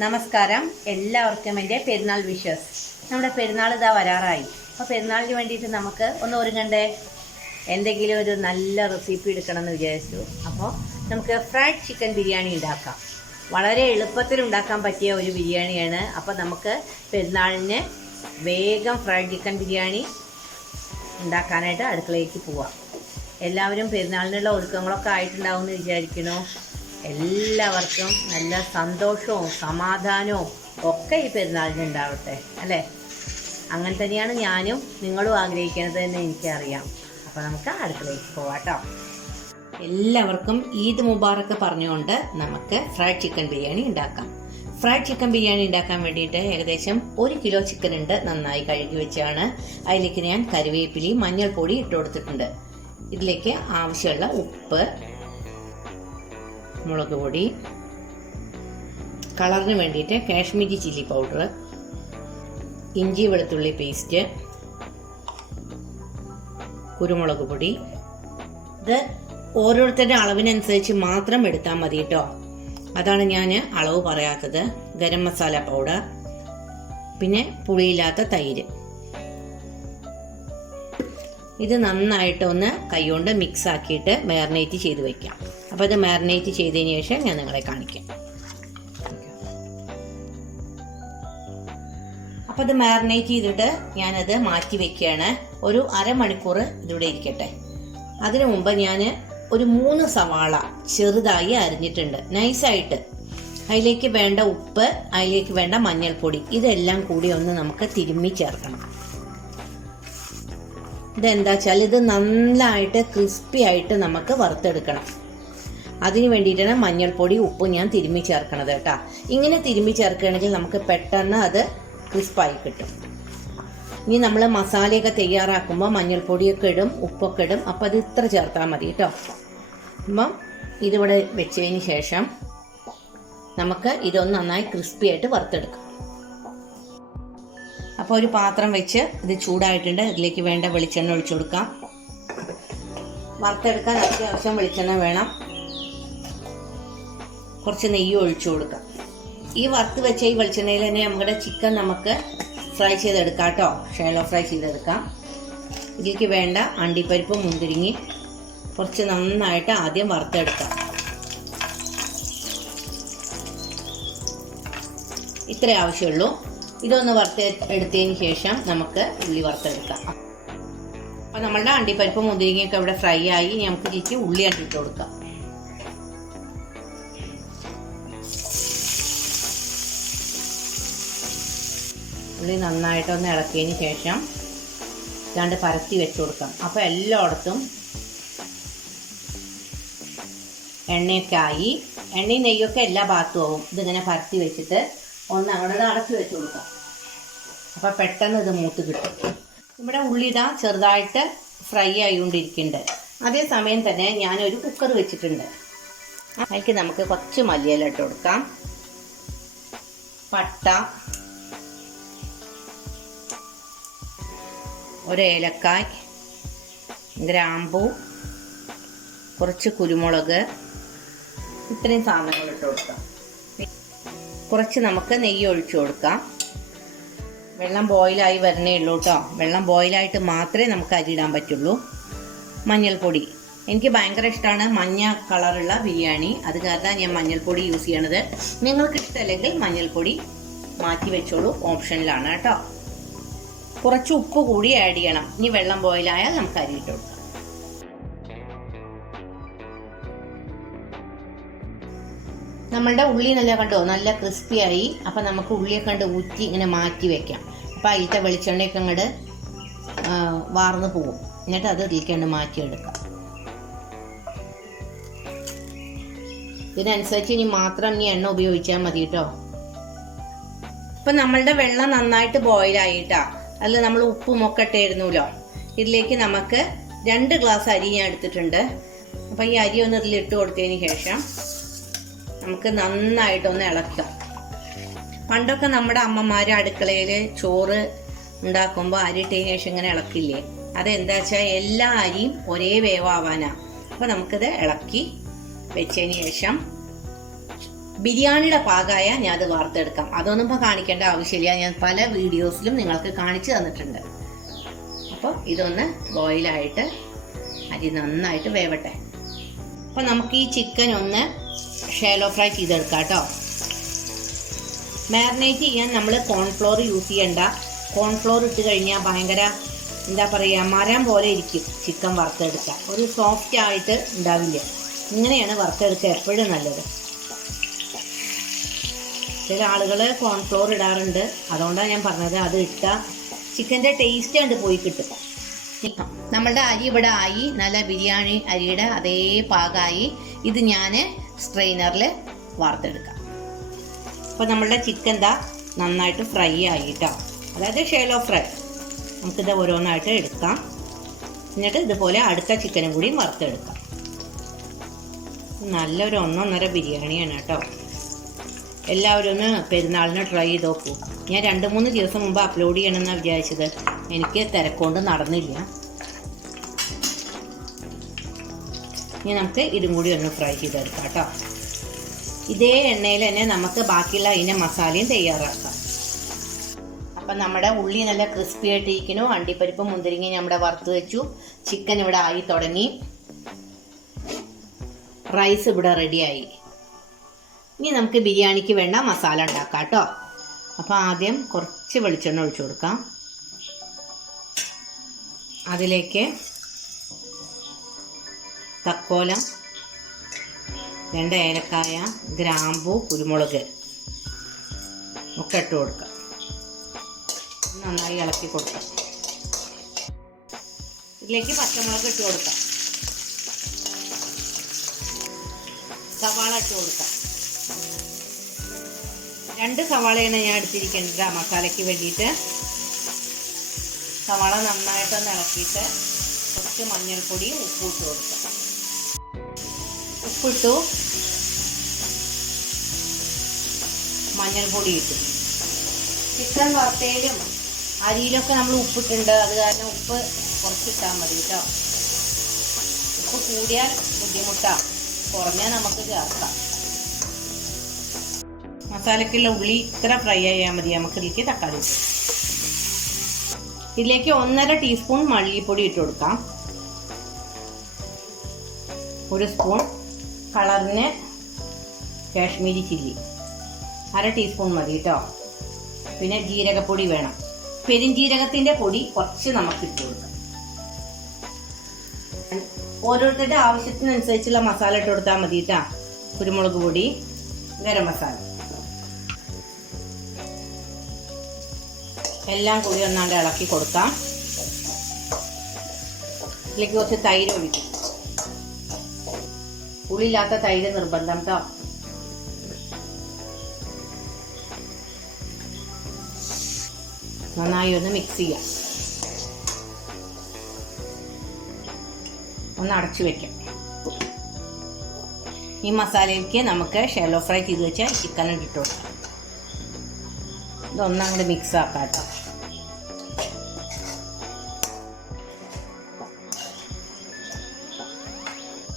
നമസ്കാരം, എല്ലാവർക്കും എൻ്റെ പെരുന്നാൾ വിഷസ്. നമ്മുടെ പെരുന്നാൾ ഇതാ വരാറായി. അപ്പോൾ പെരുന്നാളിന് വേണ്ടിയിട്ട് നമുക്ക് ഒന്ന് ഒരുങ്ങണ്ടേ? എന്തെങ്കിലും ഒരു നല്ല റെസിപ്പി എടുക്കണമെന്ന് വിചാരിച്ചു. അപ്പോൾ നമുക്ക് ഫ്രൈഡ് ചിക്കൻ ബിരിയാണി ഉണ്ടാക്കാം. വളരെ എളുപ്പത്തിൽ ഉണ്ടാക്കാൻ പറ്റിയ ഒരു ബിരിയാണിയാണ്. അപ്പോൾ നമുക്ക് പെരുന്നാളിന് വേഗം ഫ്രൈഡ് ചിക്കൻ ബിരിയാണി ഉണ്ടാക്കാനായിട്ട് അടുക്കളയിലേക്ക് പോവാം. എല്ലാവരും പെരുന്നാളിനുള്ള ഒരുക്കങ്ങളൊക്കെ ആയിട്ടുണ്ടാവും എന്ന് വിചാരിക്കുന്നു. എല്ലാവർക്കും നല്ല സന്തോഷവും സമാധാനവും ഒക്കെ ഈ പെരുന്നാളിന് ഉണ്ടാവട്ടെ, അല്ലേ? അങ്ങനെ തന്നെയാണ് ഞാനും നിങ്ങളും ആഗ്രഹിക്കുന്നത് എന്ന് എനിക്കറിയാം. അപ്പോൾ നമുക്ക് അടുക്കളയിലേക്ക് പോവാം കേട്ടോ. എല്ലാവർക്കും ഈദ് മുബാറക്ക് പറഞ്ഞുകൊണ്ട് നമുക്ക് ഫ്രൈഡ് ചിക്കൻ ബിരിയാണി ഉണ്ടാക്കാം. ഫ്രൈഡ് ചിക്കൻ ബിരിയാണി ഉണ്ടാക്കാൻ വേണ്ടിയിട്ട് ഏകദേശം 1 കിലോ ചിക്കൻ ഉണ്ട്, നന്നായി കഴുകി വെച്ചാണ്. അതിലേക്ക് ഞാൻ കറിവേപ്പിലയും മഞ്ഞൾപ്പൊടി ഇട്ട് കൊടുത്തിട്ടുണ്ട്. ഇതിലേക്ക് ആവശ്യമുള്ള ഉപ്പ്, മുളക് പൊടി, കളറിന് വേണ്ടിയിട്ട് കാശ്മീരി ചില്ലി പൗഡർ, ഇഞ്ചി വെളുത്തുള്ളി പേസ്റ്റ്, കുരുമുളക് പൊടി. ഇത് ഓരോരുത്തരുടെ അളവിനനുസരിച്ച് മാത്രം എടുത്താൽ മതി കേട്ടോ. അതാണ് ഞാൻ അളവ് പറയാത്തത്. ഗരം മസാല പൗഡർ, പിന്നെ പുളിയില്ലാത്ത തൈര്. ഇത് നന്നായിട്ട് ഒന്ന് കൈകൊണ്ട് മിക്സ് ആക്കിയിട്ട് മാരിനേറ്റ് ചെയ്ത് വെക്കാം. അപ്പോൾ ഇത് മാരിനേറ്റ് ചെയ്തതിന് ശേഷം ഞാൻ നിങ്ങളെ കാണിക്കാം. അപ്പോൾ ഇത് മാരിനേറ്റ് ചെയ്തിട്ട് ഞാനത് മാറ്റി വെക്കുകയാണ്. ഒരു അരമണിക്കൂർ ഇതിവിടെ ഇരിക്കട്ടെ. അതിനു മുമ്പ് ഞാൻ ഒരു 3 സവാള ചെറുതായി അരിഞ്ഞിട്ടുണ്ട്, നൈസായിട്ട്. അതിലേക്ക് വേണ്ട ഉപ്പ്, അതിലേക്ക് വേണ്ട മഞ്ഞൾപ്പൊടി, ഇതെല്ലാം കൂടി ഒന്ന് നമുക്ക് തിരുമ്മി ചേർക്കണം. ഇതെന്താ വെച്ചാൽ ഇത് നന്നായിട്ട് ക്രിസ്പി ആയിട്ട് നമുക്ക് വറുത്തെടുക്കണം. അതിന് വേണ്ടിയിട്ടാണ് മഞ്ഞൾപ്പൊടി ഉപ്പും ഞാൻ തിരുമ്മി ചേർക്കണത് കേട്ടോ. ഇങ്ങനെ തിരുമ്മി ചേർക്കുകയാണെങ്കിൽ നമുക്ക് പെട്ടെന്ന് അത് ക്രിസ്പായി കിട്ടും. ഇനി നമ്മൾ മസാലയൊക്കെ തയ്യാറാക്കുമ്പോൾ മഞ്ഞൾപ്പൊടിയൊക്കെ ഇടും, ഉപ്പൊക്കെ ഇടും. അപ്പോൾ അത് ഇത്ര ചേർത്താൽ മതി കേട്ടോ. അപ്പം ഇതിവിടെ വെച്ചതിന് ശേഷം നമുക്ക് ഇതൊന്ന് നന്നായി ക്രിസ്പി ആയിട്ട് വറുത്തെടുക്കാം. അപ്പോൾ ഒരു പാത്രം വെച്ച് ഇത് ചൂടായിട്ടുണ്ട്. ഇതിലേക്ക് വേണ്ട വെളിച്ചെണ്ണ ഒഴിച്ചു കൊടുക്കാം. വറുത്തെടുക്കാൻ അത്യാവശ്യം വെളിച്ചെണ്ണ വേണം. കുറച്ച് നെയ്യ് ഒഴിച്ചു കൊടുക്കാം. ഈ വറുത്ത് വെച്ച ഈ വെളിച്ചെണ്ണയിൽ തന്നെ നമ്മുടെ ചിക്കൻ നമുക്ക് ഫ്രൈ ചെയ്തെടുക്കാം കേട്ടോ. ഷാലോ ഫ്രൈ ചെയ്തെടുക്കാം. ഇതിലേക്ക് വേണ്ട അണ്ടിപ്പരിപ്പ്, മുന്തിരിങ്ങി കുറച്ച് നന്നായിട്ട് ആദ്യം വറുത്തെടുക്കാം. ഇത്രേ ആവശ്യമുള്ളൂ. ഇതൊന്ന് എടുത്തതിന് ശേഷം നമുക്ക് ഉള്ളി വറുത്തെടുക്കാം. അപ്പോൾ നമ്മളുടെ അണ്ടിപ്പരിപ്പ് മുന്തിരിങ്ങയൊക്കെ ഇവിടെ ഫ്രൈ ആയി. നമുക്ക് ഇതിലേക്ക് ഉള്ളി ഇട്ട് കൊടുക്കാം. ഉള്ളി നന്നായിട്ടൊന്ന് ഇളക്കിയതിന് ശേഷം രണ്ട് പരത്തി വെച്ച് കൊടുക്കാം. അപ്പോൾ എല്ലായിടത്തും എണ്ണയൊക്കെ ആയി. എണ്ണയും നെയ്യൊക്കെ എല്ലാ ഭാഗത്തും ആവും. ഇതിങ്ങനെ പരത്തി വെച്ചിട്ട് ഒന്ന് അവിടെ അടച്ചു വെച്ച് കൊടുക്കാം. അപ്പോൾ പെട്ടെന്ന് ഇത് മൂത്ത് കിട്ടും. ഇവിടെ ഉള്ളി ഇതാ ചെറുതായിട്ട് ഫ്രൈ ആയിക്കൊണ്ടിരിക്കുന്നുണ്ട്. അതേസമയം തന്നെ ഞാനൊരു കുക്കർ വെച്ചിട്ടുണ്ട്. അതിലേക്ക് നമുക്ക് കുറച്ച് മല്ലിയില ഇട്ട് കൊടുക്കാം. പട്ട, ഒരു ഏലക്കായ്, ഗ്രാമ്പൂ, കുറച്ച് കുരുമുളക്, ഇത്രയും സാധനങ്ങൾ ഇട്ട് കൊടുക്കാം. കുറച്ച് നമുക്ക് നെയ്യ് ഒഴിച്ചു കൊടുക്കാം. വെള്ളം ബോയിലായി വരണേ ഉള്ളൂ കേട്ടോ. വെള്ളം ബോയിലായിട്ട് മാത്രമേ നമുക്ക് അരി ഇടാൻ പറ്റുള്ളൂ. മഞ്ഞൾപ്പൊടി, എനിക്ക് ഭയങ്കര ഇഷ്ടമാണ് മഞ്ഞ കളറുള്ള ബിരിയാണി. അത് കാരണം ഞാൻ മഞ്ഞൾപ്പൊടി യൂസ് ചെയ്യണത്. നിങ്ങൾക്ക് ഇഷ്ടമല്ലെങ്കിൽ മഞ്ഞൾപ്പൊടി മാറ്റി വെച്ചോളൂ, ഓപ്ഷനിലാണ് കേട്ടോ. കുറച്ച് ഉപ്പ് കൂടി ആഡ് ചെയ്യണം. ഇനി വെള്ളം ബോയിലായാൽ നമുക്ക് അരി ഇട്ട് കൊടുക്കാം. നമ്മളുടെ ഉള്ളി നല്ല കണ്ടോ, നല്ല ക്രിസ്പി ആയി. അപ്പം നമുക്ക് ഉള്ളിയൊക്കെ കണ്ട് ഊറ്റി ഇങ്ങനെ മാറ്റി വെക്കാം. അപ്പം അതിലത്തെ വെളിച്ചെണ്ണയൊക്കെ അങ്ങോട്ട് വാർന്ന് പോകും. എന്നിട്ട് അത് ഇതിലേക്ക് മാറ്റിയെടുക്കാം. ഇതിനനുസരിച്ച് ഇനി മാത്രം എണ്ണ ഉപയോഗിച്ചാൽ മതി കേട്ടോ. ഇപ്പം നമ്മളുടെ വെള്ളം നന്നായിട്ട് ബോയിലായിട്ടാ. അതിൽ നമ്മൾ ഉപ്പും ഒക്കെ ഇട്ടായിരുന്നല്ലോ. ഇതിലേക്ക് നമുക്ക് 2 ഗ്ലാസ് അരി ഞാൻ എടുത്തിട്ടുണ്ട്. അപ്പം ഈ അരി ഒന്ന് ഇതിലിട്ട് കൊടുത്തതിന് ശേഷം നമുക്ക് നന്നായിട്ടൊന്ന് ഇളക്കാം. പണ്ടൊക്കെ നമ്മുടെ അമ്മമാർ അടുക്കളയിൽ ചോറ് ഉണ്ടാക്കുമ്പോൾ അരി ഇട്ടതിന് ശേഷം ഇങ്ങനെ ഇളക്കില്ലേ? അതെന്താ വെച്ചാൽ എല്ലാ അരിയും ഒരേ വേവാവാനാണ്. അപ്പോൾ നമുക്കിത് ഇളക്കി വെച്ചതിന് ശേഷം ബിരിയാണിയുടെ പാകമായ ഞാൻ അത് വാർത്തെടുക്കാം. അതൊന്നും ഇപ്പോൾ കാണിക്കേണ്ട ആവശ്യമില്ല, ഞാൻ പല വീഡിയോസിലും നിങ്ങൾക്ക് കാണിച്ചു തന്നിട്ടുണ്ട്. അപ്പോൾ ഇതൊന്ന് ബോയിലായിട്ട് അരി നന്നായിട്ട് വേവട്ടെ. അപ്പോൾ നമുക്ക് ഈ ചിക്കൻ ഒന്ന് ഷാലോ ഫ്രൈ ചെയ്തെടുക്കാം കേട്ടോ. മാരിനേറ്റ് ചെയ്യാൻ നമ്മൾ കോൺഫ്ലോർ യൂസ് ചെയ്യണ്ട. കോൺഫ്ലോർ ഇട്ട് കഴിഞ്ഞാൽ ഭയങ്കര എന്താ പറയുക, മരം പോലെ ഇരിക്കും ചിക്കൻ വറുത്തെടുക്കുക, ഒരു സോഫ്റ്റ് ആയിട്ട് ഉണ്ടാവില്ല. ഇങ്ങനെയാണ് വറുത്തെടുക്കുക എപ്പോഴും നല്ലത്. ചില ആളുകൾ കോൺഫ്ലോർ ഇടാറുണ്ട്, അതുകൊണ്ടാണ് ഞാൻ പറഞ്ഞത്. അത് ഇട്ടാൽ ചിക്കൻ്റെ ടേസ്റ്റ് കണ്ട് പോയി കിട്ടും. നമ്മളുടെ അരി ഇവിടെ ആയി, നല്ല ബിരിയാണി അരിയുടെ അതേ പാകമായി. ഇത് ഞാൻ സ്ട്രെയിനറിൽ വാർത്തെടുക്കാം. അപ്പോൾ നമ്മളുടെ ചിക്കൻ ദാ നന്നായിട്ട് ഫ്രൈ ആയി കേട്ടോ, അതായത് ഷാലോ ഫ്രൈ. നമുക്കിത് ഓരോന്നായിട്ട് എടുക്കാം. എന്നിട്ട് ഇതുപോലെ അടുത്ത ചിക്കനും കൂടി വറുത്തെടുക്കാം. നല്ലൊരു 1.5 ബിരിയാണിയാണ് കേട്ടോ. എല്ലാവരും ഒന്ന് പെരുന്നാളിന് ട്രൈ ചെയ്ത് നോക്കൂ. ഞാൻ 2-3 ദിവസം മുമ്പ് അപ്ലോഡ് ചെയ്യണമെന്നാണ് വിചാരിച്ചത്, എനിക്ക് തിരക്കൊണ്ട് നടന്നില്ല. ഇനി നമുക്ക് ഇതും കൂടി ഒന്ന് ഫ്രൈ ചെയ്തെടുക്കാം കേട്ടോ. ഇതേ എണ്ണയിൽ തന്നെ നമുക്ക് ബാക്കിയുള്ള അതിൻ്റെ മസാലയും തയ്യാറാക്കാം. അപ്പം നമ്മുടെ ഉള്ളി നല്ല ക്രിസ്പി ആയിട്ടിരിക്കുന്നു. അണ്ടിപ്പരിപ്പ് മുന്തിരിങ്ങ നമ്മുടെ വറുത്ത് വെച്ചു. ചിക്കൻ ഇവിടെ ആയി തുടങ്ങി. റൈസ് ഇവിടെ റെഡിയായി. ഇനി നമുക്ക് ബിരിയാണിക്ക് വേണ്ട മസാല ഉണ്ടാക്കാം കേട്ടോ. അപ്പോൾ ആദ്യം കുറച്ച് വെളിച്ചെണ്ണ ഒഴിച്ചു കൊടുക്കാം. അതിലേക്ക് തക്കോലം, 2 ഏലക്കായ, ഗ്രാമ്പൂ, കുരുമുളക് ഒക്കെ ഇട്ട് കൊടുക്കാം. നന്നായി ഇളക്കി കൊടുക്കാം. ഇതിലേക്ക് പച്ചമുളക് ഇട്ട് കൊടുക്കാം. സവാള ഇട്ട് കൊടുക്കാം. 2 സവാളയാണ് ഞാൻ എടുത്തിരിക്കുന്നത് മസാലയ്ക്ക് വേണ്ടിയിട്ട്. സവാള നന്നായിട്ടൊന്ന് ഇളക്കിയിട്ട് കുറച്ച് മഞ്ഞൾപ്പൊടിയും ഉപ്പും ഇട്ട് കൊടുക്കാം. ഉപ്പിട്ടു, മഞ്ഞൾപ്പൊടി ഇട്ടു. ചിക്കൻ വറുത്തയിലും അരിയിലൊക്കെ നമ്മൾ ഉപ്പിട്ടുണ്ട്, അത് കാരണം ഉപ്പ് കുറച്ചിട്ടാൽ മതി കേട്ടോ. ഉപ്പ് കൂടിയാൽ ബുദ്ധിമുട്ടാണ്, കുറഞ്ഞാൽ നമുക്ക് ചേർക്കാം. മസാലക്കുള്ള ഉള്ളി ഇത്ര ഫ്രൈ ആയാൽ മതി. നമുക്ക് ഇതിലേക്ക് തക്കാളി ഇട്ടു. ഇതിലേക്ക് 1.5 ടീസ്പൂൺ മല്ലിപ്പൊടി ഇട്ട് കൊടുക്കാം. 1 സ്പൂൺ കളറിന് കാശ്മീരി ചില്ലി, 1/2 ടീസ്പൂൺ മതി കേട്ടോ. പിന്നെ ജീരകപ്പൊടി വേണം. പെരിഞ്ജീരകത്തിൻ്റെ പൊടി കുറച്ച് നമുക്ക് ഇട്ട് കൊടുക്കാം. ഓരോരുത്തരുടെ ആവശ്യത്തിനനുസരിച്ചുള്ള മസാല ഇട്ട് കൊടുത്താൽ മതി കേട്ടോ. കുരുമുളക് പൊടി, ഗരം മസാല എല്ലാം കൂടി ഒന്നാണ്ട് ഇളക്കി കൊടുക്കാം. ഇതിലേക്ക് കുറച്ച് തൈര് ഒഴിക്കും. പുളിയില്ലാത്ത തൈര് നിർബന്ധം കേട്ടോ. നന്നായി ഒന്ന് മിക്സ് ചെയ്യാം. ഒന്ന് അടച്ചു വെക്കാം. ഈ മസാലയിലേക്ക് നമുക്ക് ഷാലോ ഫ്രൈ ചെയ്ത് വെച്ചാൽ ചിക്കൻ ഇട്ട് കൊടുക്കാം. ഇതൊന്നങ്ങോട്ട് മിക്സ് ആക്കാം കേട്ടോ.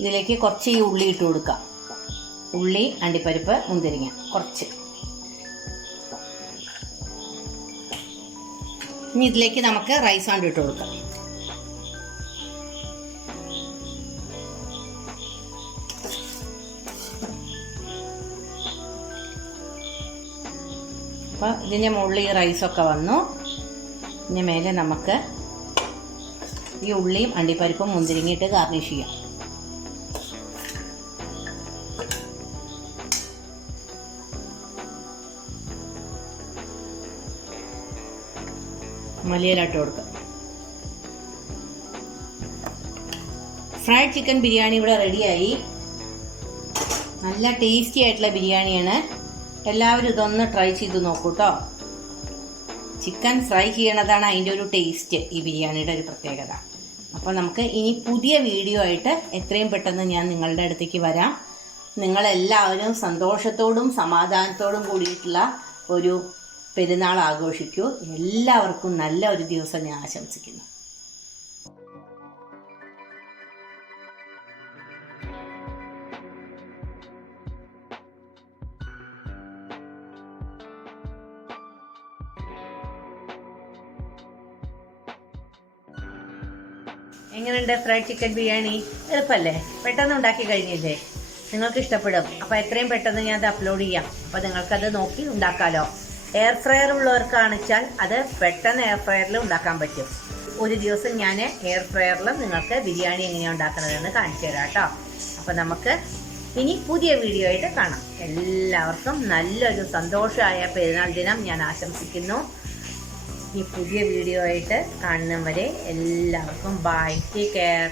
ഇതിലേക്ക് കുറച്ച് ഈ ഉള്ളി ഇട്ട് കൊടുക്കാം. ഉള്ളി, അണ്ടിപ്പരിപ്പ്, മുന്തിരിങ്ങ കുറച്ച്. ഇനി ഇതിലേക്ക് നമുക്ക് റൈസ് ആണ്ട് ഇട്ട് കൊടുക്കാം. അപ്പോൾ ഇതിൻ്റെ മുകളിൽ ഈ റൈസൊക്കെ വന്നു. ഇതിൻ്റെ മേലെ നമുക്ക് ഈ ഉള്ളിയും അണ്ടിപ്പരിപ്പും മുന്തിരിങ്ങയിട്ട് ഗാർണിഷ് ചെയ്യാം. മല്ലിയില ഇട്ട് കൊടുക്കാം. ഫ്രൈഡ് ചിക്കൻ ബിരിയാണി ഇവിടെ റെഡിയായി. നല്ല ടേസ്റ്റി ആയിട്ടുള്ള ബിരിയാണിയാണ്. എല്ലാവരും ഇതൊന്ന് ട്രൈ ചെയ്ത് നോക്കൂ കേട്ടോ. ചിക്കൻ ഫ്രൈ ചെയ്യണതാണ് അതിൻ്റെ ഒരു ടേസ്റ്റ്, ഈ ബിരിയാണിയുടെ ഒരു പ്രത്യേകത. അപ്പോൾ നമുക്ക് ഇനി പുതിയ വീഡിയോ ആയിട്ട് എത്രയും പെട്ടെന്ന് ഞാൻ നിങ്ങളുടെ അടുത്തേക്ക് വരാം. നിങ്ങളെല്ലാവരും സന്തോഷത്തോടും സമാധാനത്തോടും കൂടിയിട്ടുള്ള ഒരു പെരുന്നാൾ ആഘോഷിക്കൂ. എല്ലാവർക്കും നല്ല ഒരു ദിവസം ഞാൻ ആശംസിക്കുന്നു. എങ്ങനെയുണ്ട് ഫ്രൈഡ് ചിക്കൻ ബിരിയാണി? എളുപ്പമല്ലേ? പെട്ടെന്ന് ഉണ്ടാക്കി കഴിഞ്ഞില്ലേ? നിങ്ങൾക്ക് ഇഷ്ടപ്പെടും. അപ്പോൾ എത്രയും പെട്ടെന്ന് ഞാൻ അത് അപ്ലോഡ് ചെയ്യാം. അപ്പോൾ നിങ്ങൾക്കത് നോക്കി ഉണ്ടാക്കാമല്ലോ. എയർ ഫ്രയർ ഉള്ളവർക്കാണെച്ചാൽ അത് പെട്ടെന്ന് എയർ ഫ്രയറിൽ ഉണ്ടാക്കാൻ പറ്റും. ഒരു ദിവസം ഞാൻ എയർ ഫ്രയറിൽ നിങ്ങൾക്ക് ബിരിയാണി എങ്ങനെയാണ് ഉണ്ടാക്കുന്നതെന്ന് കാണിച്ചു തരാം കേട്ടോ. അപ്പോൾ നമുക്ക് ഇനി പുതിയ വീഡിയോ ആയിട്ട് കാണാം. എല്ലാവർക്കും നല്ലൊരു സന്തോഷമായ പെരുന്നാൾ ദിനം ഞാൻ ആശംസിക്കുന്നു. ഈ പുതിയ വീഡിയോ ആയിട്ട് കാണുന്നവരെ എല്ലാവർക്കും ബൈ, ടേക്ക് കെയർ.